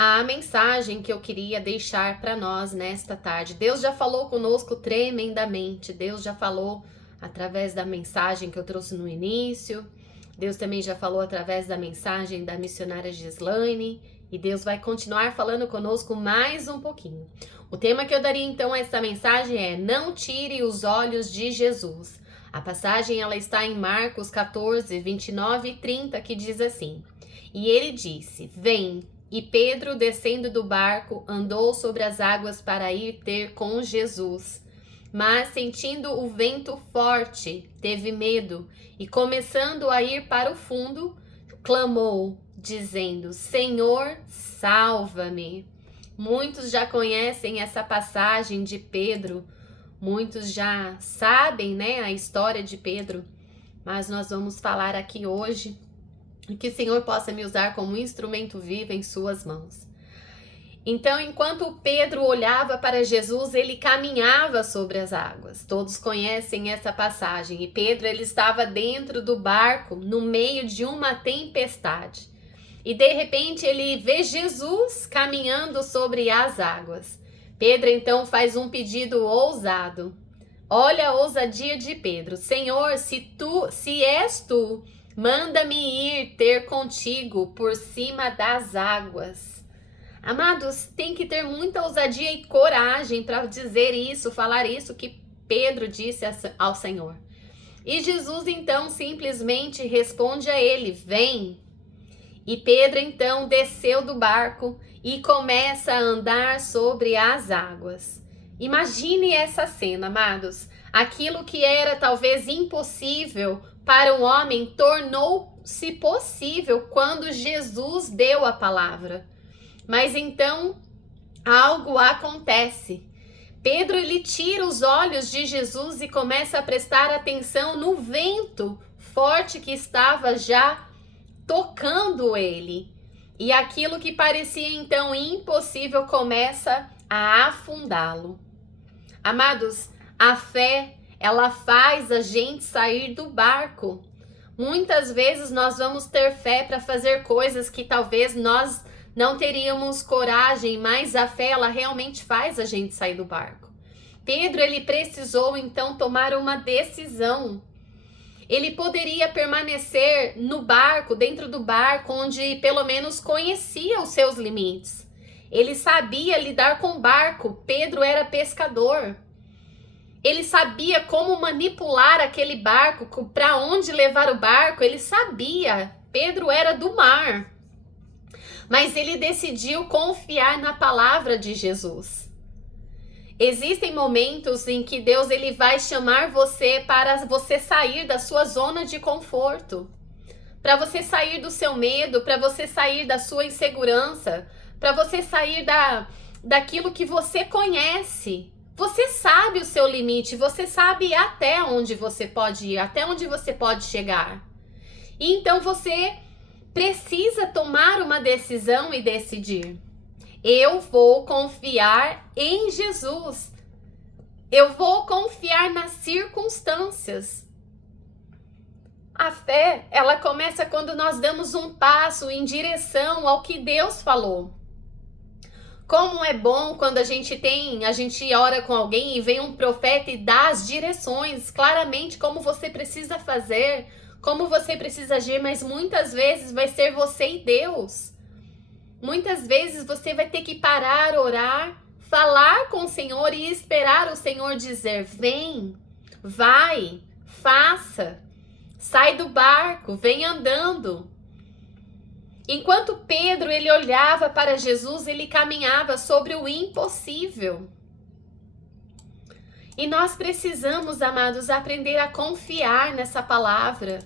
A mensagem que eu queria deixar para nós nesta tarde. Deus já falou conosco tremendamente. Deus já falou através da mensagem que eu trouxe no início. Deus também já falou através da mensagem da missionária Gislaine. E Deus vai continuar falando conosco mais um pouquinho. O tema que eu daria então a esta mensagem é: não tire os olhos de Jesus. A passagem ela está em Marcos 14, 29 e 30, que diz assim: E ele disse: Vem. E Pedro, descendo do barco, andou sobre as águas para ir ter com Jesus. Mas, sentindo o vento forte, teve medo e, começando a ir para o fundo, clamou, dizendo: Senhor, salva-me. Muitos já conhecem essa passagem de Pedro, muitos já sabem, a história de Pedro, mas nós vamos falar aqui hoje. Que o Senhor possa me usar como instrumento vivo em suas mãos. Então, enquanto Pedro olhava para Jesus, ele caminhava sobre as águas. Todos conhecem essa passagem. E Pedro, ele estava dentro do barco, no meio de uma tempestade. E de repente, ele vê Jesus caminhando sobre as águas. Pedro, então, faz um pedido ousado. Olha a ousadia de Pedro. Senhor, se és tu, manda-me ir ter contigo por cima das águas. Amados, tem que ter muita ousadia e coragem para dizer isso, falar isso que Pedro disse ao Senhor. E Jesus então simplesmente responde a ele: vem. E Pedro então desceu do barco e começa a andar sobre as águas. Imagine essa cena, amados. Aquilo que era talvez impossível para um homem tornou-se possível quando Jesus deu a palavra. Mas então algo acontece. Pedro ele tira os olhos de Jesus e começa a prestar atenção no vento forte que estava já tocando ele. E aquilo que parecia então impossível começa a afundá-lo. Amados, a fé ela faz a gente sair do barco. Muitas vezes nós vamos ter fé para fazer coisas que talvez nós não teríamos coragem, mas a fé ela realmente faz a gente sair do barco. Pedro ele precisou então tomar uma decisão. Ele poderia permanecer no barco, dentro do barco, onde pelo menos conhecia os seus limites. Ele sabia lidar com o barco. Pedro era pescador. Ele sabia como manipular aquele barco, para onde levar o barco, ele sabia. Pedro era do mar. Mas ele decidiu confiar na palavra de Jesus. Existem momentos em que Deus ele vai chamar você para você sair da sua zona de conforto. Para você sair do seu medo, para você sair da sua insegurança, para você sair daquilo que você conhece. Você sabe o seu limite, você sabe até onde você pode ir, até onde você pode chegar. E então você precisa tomar uma decisão e decidir. Eu vou confiar em Jesus. Eu vou confiar nas circunstâncias. A fé, ela começa quando nós damos um passo em direção ao que Deus falou. Como é bom quando a gente ora com alguém e vem um profeta e dá as direções, claramente como você precisa fazer, como você precisa agir, mas muitas vezes vai ser você e Deus. Muitas vezes você vai ter que parar, orar, falar com o Senhor e esperar o Senhor dizer: vem, vai, faça, sai do barco, vem andando. Enquanto Pedro ele olhava para Jesus, ele caminhava sobre o impossível. E nós precisamos, amados, aprender a confiar nessa palavra.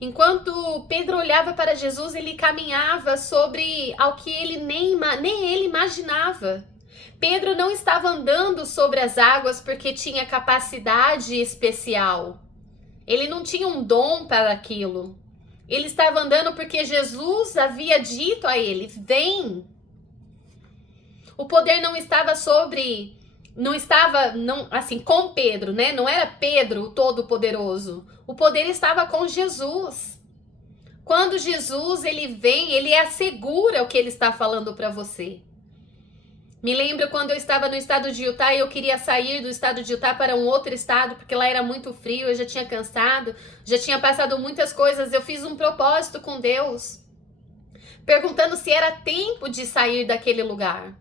Enquanto Pedro olhava para Jesus, ele caminhava sobre ao que ele nem ele imaginava. Pedro não estava andando sobre as águas porque tinha capacidade especial. Ele não tinha um dom para aquilo. Ele estava andando porque Jesus havia dito a ele: vem. O poder não estava com Pedro, Não era Pedro o Todo-Poderoso. O poder estava com Jesus. Quando Jesus ele vem, ele assegura o que ele está falando para você. Me lembro quando eu estava no estado de Utah e eu queria sair do estado de Utah para um outro estado, porque lá era muito frio, eu já tinha cansado, já tinha passado muitas coisas. Eu fiz um propósito com Deus, perguntando se era tempo de sair daquele lugar.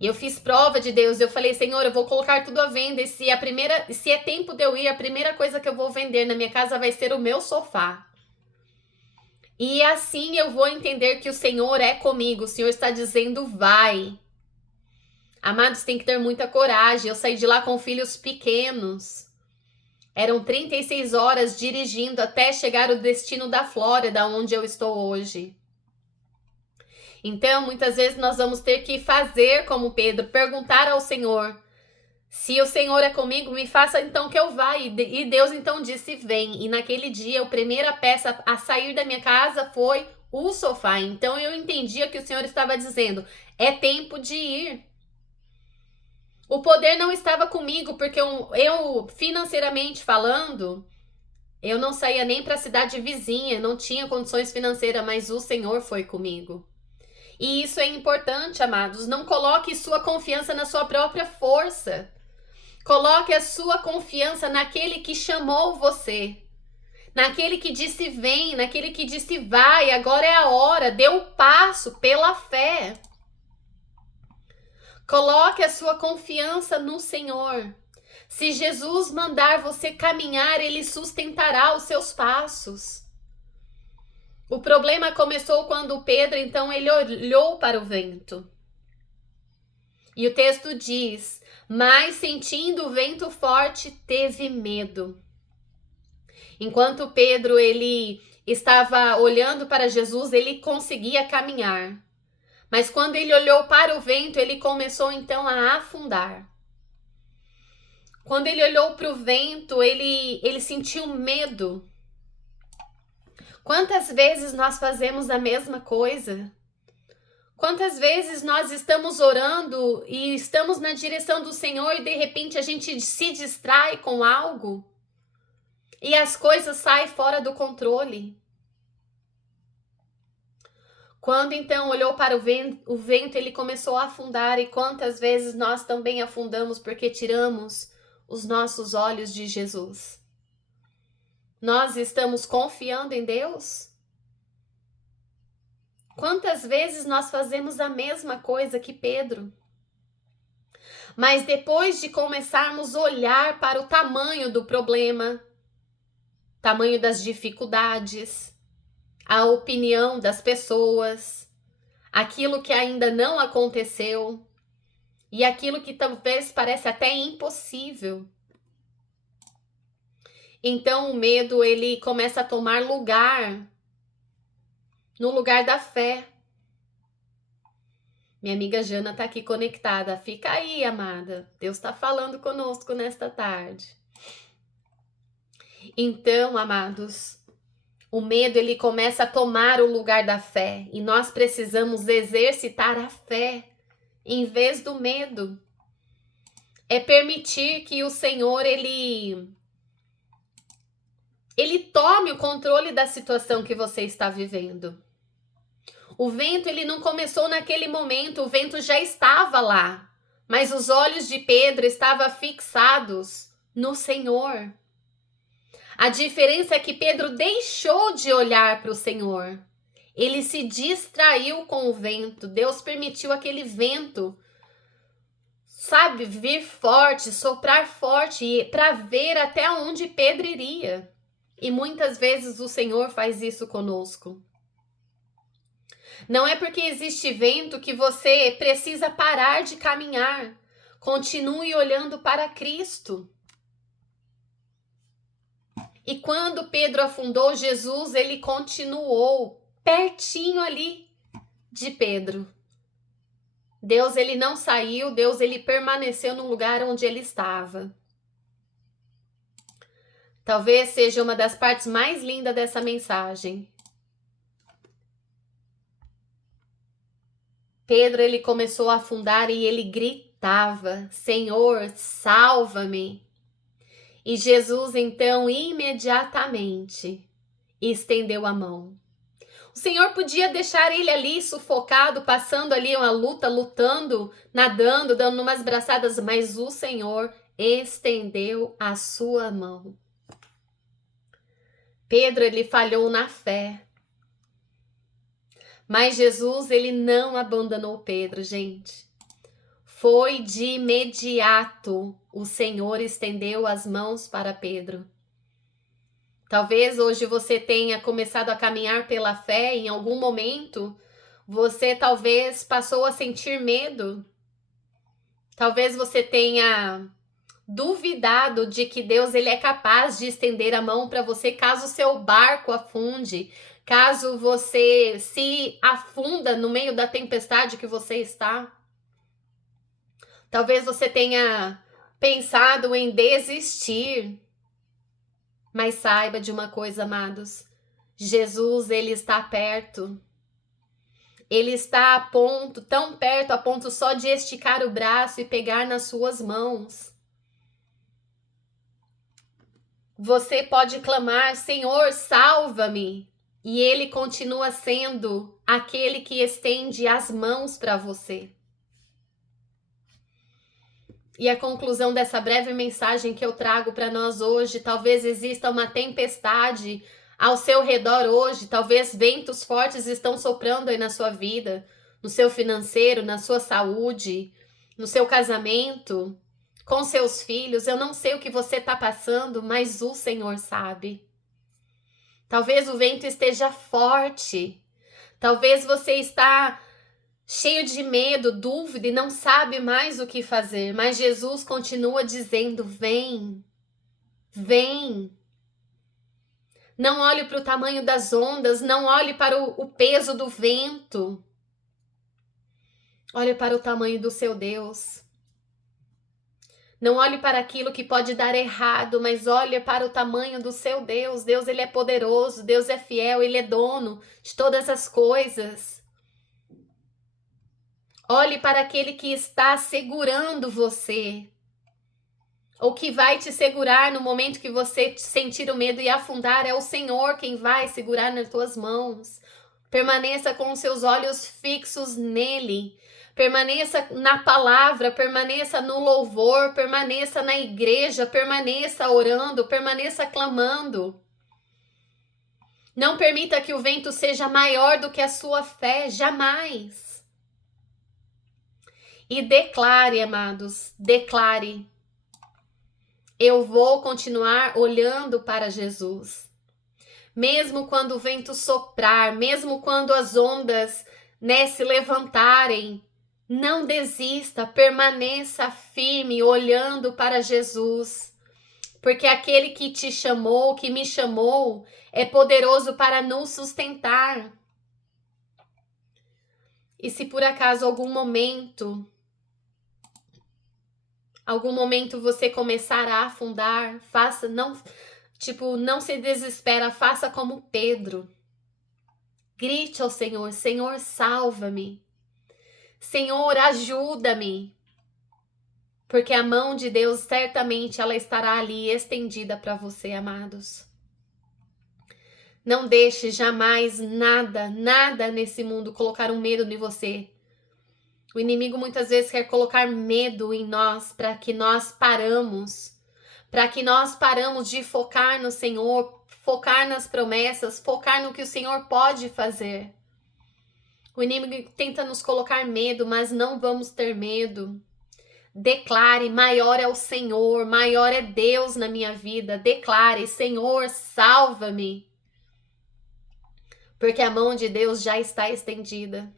E eu fiz prova de Deus, eu falei, Senhor, eu vou colocar tudo à venda, e se é tempo de eu ir, a primeira coisa que eu vou vender na minha casa vai ser o meu sofá. E assim eu vou entender que o Senhor é comigo, o Senhor está dizendo, vai. Amados, tem que ter muita coragem. Eu saí de lá com filhos pequenos. Eram 36 horas dirigindo até chegar ao destino da Flórida, onde eu estou hoje. Então, muitas vezes nós vamos ter que fazer como Pedro, perguntar ao Senhor, se o Senhor é comigo, me faça então que eu vá. E Deus então disse, vem. E naquele dia, a primeira peça a sair da minha casa foi o sofá. Então, eu entendia que o Senhor estava dizendo, é tempo de ir. O poder não estava comigo, porque eu financeiramente falando, eu não saía nem para a cidade vizinha, não tinha condições financeiras, mas o Senhor foi comigo. E isso é importante, amados. Não coloque sua confiança na sua própria força. Coloque a sua confiança naquele que chamou você. Naquele que disse vem, naquele que disse vai, agora é a hora, dê o passo pela fé. Coloque a sua confiança no Senhor. Se Jesus mandar você caminhar, Ele sustentará os seus passos. O problema começou quando Pedro, então, ele olhou para o vento. E o texto diz, mas sentindo o vento forte, teve medo. Enquanto Pedro, ele estava olhando para Jesus, ele conseguia caminhar. Mas quando ele olhou para o vento, ele começou então a afundar. Quando ele olhou para o vento, ele sentiu medo. Quantas vezes nós fazemos a mesma coisa? Quantas vezes nós estamos orando e estamos na direção do Senhor e de repente a gente se distrai com algo e as coisas saem fora do controle? Quando então olhou para o vento, ele começou a afundar. E quantas vezes nós também afundamos porque tiramos os nossos olhos de Jesus? Nós estamos confiando em Deus? Quantas vezes nós fazemos a mesma coisa que Pedro? Mas depois de começarmos a olhar para o tamanho do problema, tamanho das dificuldades, a opinião das pessoas, aquilo que ainda não aconteceu e aquilo que talvez parece até impossível. Então o medo ele começa a tomar lugar no lugar da fé. Minha amiga Jana está aqui conectada. Fica aí, amada. Deus está falando conosco nesta tarde. Então, amados, o medo ele começa a tomar o lugar da fé e nós precisamos exercitar a fé em vez do medo. É permitir que o Senhor ele tome o controle da situação que você está vivendo. O vento ele não começou naquele momento, o vento já estava lá, mas os olhos de Pedro estavam fixados no Senhor. A diferença é que Pedro deixou de olhar para o Senhor. Ele se distraiu com o vento. Deus permitiu aquele vento, sabe, vir forte, soprar forte para ver até onde Pedro iria. E muitas vezes o Senhor faz isso conosco. Não é porque existe vento que você precisa parar de caminhar. Continue olhando para Cristo. E quando Pedro afundou, Jesus, ele continuou pertinho ali de Pedro. Deus, ele não saiu, Deus, ele permaneceu no lugar onde ele estava. Talvez seja uma das partes mais lindas dessa mensagem. Pedro, ele começou a afundar e ele gritava, Senhor, salva-me. E Jesus, então, imediatamente estendeu a mão. O Senhor podia deixar ele ali sufocado, passando ali uma luta, lutando, nadando, dando umas braçadas, mas o Senhor estendeu a sua mão. Pedro, ele falhou na fé. Mas Jesus, ele não abandonou Pedro, gente. Foi de imediato o Senhor estendeu as mãos para Pedro. Talvez hoje você tenha começado a caminhar pela fé, em algum momento você talvez passou a sentir medo. Talvez você tenha duvidado de que Deus ele é capaz de estender a mão para você caso o seu barco afunde, caso você se afunda no meio da tempestade que você está. Talvez você tenha pensado em desistir. Mas saiba de uma coisa, amados. Jesus, ele está perto. Ele está a ponto, tão perto, a ponto só de esticar o braço e pegar nas suas mãos. Você pode clamar, Senhor, salva-me. E ele continua sendo aquele que estende as mãos para você. E a conclusão dessa breve mensagem que eu trago para nós hoje, talvez exista uma tempestade ao seu redor hoje, talvez ventos fortes estão soprando aí na sua vida, no seu financeiro, na sua saúde, no seu casamento, com seus filhos. Eu não sei o que você está passando, mas o Senhor sabe. Talvez o vento esteja forte, talvez você está cheio de medo, dúvida e não sabe mais o que fazer, mas Jesus continua dizendo, vem, vem. Não olhe para o tamanho das ondas, não olhe para o peso do vento. Olhe para o tamanho do seu Deus. Não olhe para aquilo que pode dar errado, mas olhe para o tamanho do seu Deus. Deus, ele é poderoso, Deus é fiel, ele é dono de todas as coisas. Olhe para aquele que está segurando você, ou que vai te segurar no momento que você sentir o medo e afundar. É o Senhor quem vai segurar nas tuas mãos. Permaneça com os seus olhos fixos nele. Permaneça na palavra, permaneça no louvor, permaneça na igreja, permaneça orando, permaneça clamando. Não permita que o vento seja maior do que a sua fé, jamais. E declare, amados, declare. Eu vou continuar olhando para Jesus. Mesmo quando o vento soprar, mesmo quando as ondas, se levantarem, não desista, permaneça firme olhando para Jesus. Porque aquele que te chamou, que me chamou, é poderoso para nos sustentar. E se por acaso algum momento você começar a afundar, não se desespera, faça como Pedro. Grite ao Senhor, Senhor, salva-me. Senhor, ajuda-me. Porque a mão de Deus, certamente, ela estará ali estendida para você, amados. Não deixe jamais nada nesse mundo colocar um medo em você. O inimigo muitas vezes quer colocar medo em nós para que nós paramos de focar no Senhor, focar nas promessas, focar no que o Senhor pode fazer. O inimigo tenta nos colocar medo, mas não vamos ter medo. Declare, maior é o Senhor, maior é Deus na minha vida. Declare, Senhor, salva-me. Porque a mão de Deus já está estendida.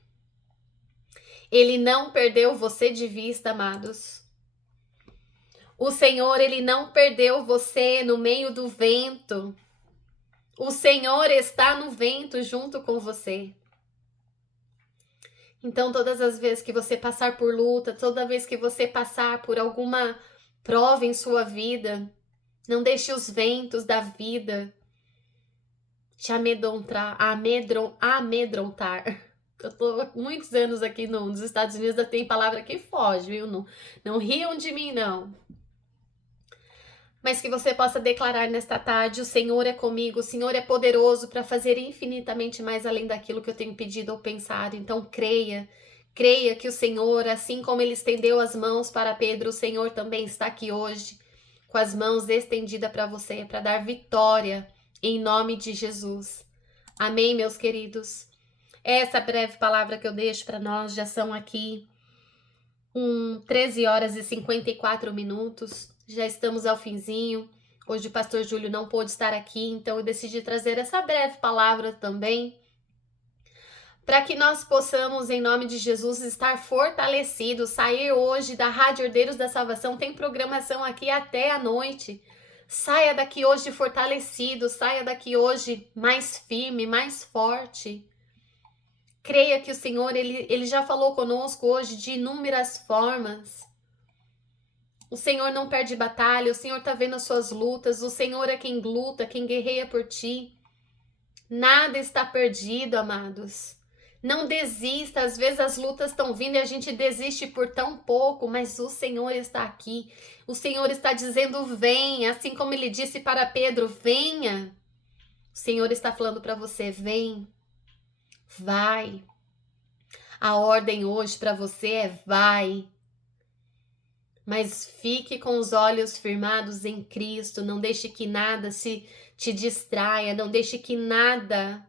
Ele não perdeu você de vista, amados. O Senhor, ele não perdeu você no meio do vento. O Senhor está no vento junto com você. Então, todas as vezes que você passar por luta, toda vez que você passar por alguma prova em sua vida, não deixe os ventos da vida te amedrontar. Eu tô há muitos anos aqui nos Estados Unidos, tem palavra que foge, viu? Não riam de mim, não. mas que você possa declarar nesta tarde: o Senhor é comigo, o Senhor é poderoso para fazer infinitamente mais além daquilo que eu tenho pedido ou pensado. Então creia, creia que o Senhor, assim como ele estendeu as mãos para Pedro, o Senhor também está aqui hoje, com as mãos estendidas para você, para dar vitória, em nome de Jesus. Amém, meus queridos? Essa breve palavra que eu deixo para nós, já são aqui 13 horas e 54 minutos, já estamos ao finzinho. Hoje o pastor Júlio não pôde estar aqui, então eu decidi trazer essa breve palavra também, para que nós possamos, em nome de Jesus, estar fortalecidos, sair hoje da Rádio Herdeiros da Salvação, tem programação aqui até a noite. Saia daqui hoje fortalecido, saia daqui hoje mais firme, mais forte. Creia que o Senhor, ele já falou conosco hoje de inúmeras formas. O Senhor não perde batalha, o Senhor está vendo as suas lutas, o Senhor é quem luta, quem guerreia por ti. Nada está perdido, amados. Não desista, às vezes as lutas estão vindo e a gente desiste por tão pouco, mas o Senhor está aqui. O Senhor está dizendo: vem, assim como ele disse para Pedro: venha. O Senhor está falando para você: vem, vai. A ordem hoje para você é: vai. Mas fique com os olhos firmados em Cristo, não deixe que nada te distraia, não deixe que nada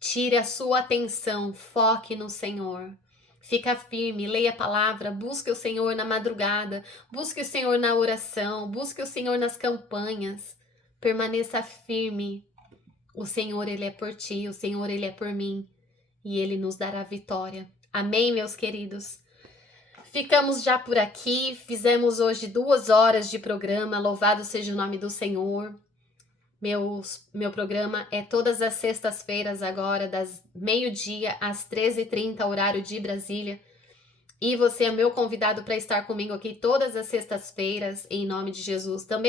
tire a sua atenção, foque no Senhor. Fica firme, leia a palavra, busque o Senhor na madrugada, busque o Senhor na oração, busque o Senhor nas campanhas. Permaneça firme. O Senhor, Ele é por ti, o Senhor, Ele é por mim, e Ele nos dará vitória. Amém, meus queridos? Ficamos já por aqui, fizemos hoje 2 horas de programa, louvado seja o nome do Senhor. Meu programa é todas as sextas-feiras agora, das meio-dia às 13h30, horário de Brasília. E você é meu convidado para estar comigo aqui todas as sextas-feiras, em nome de Jesus. Também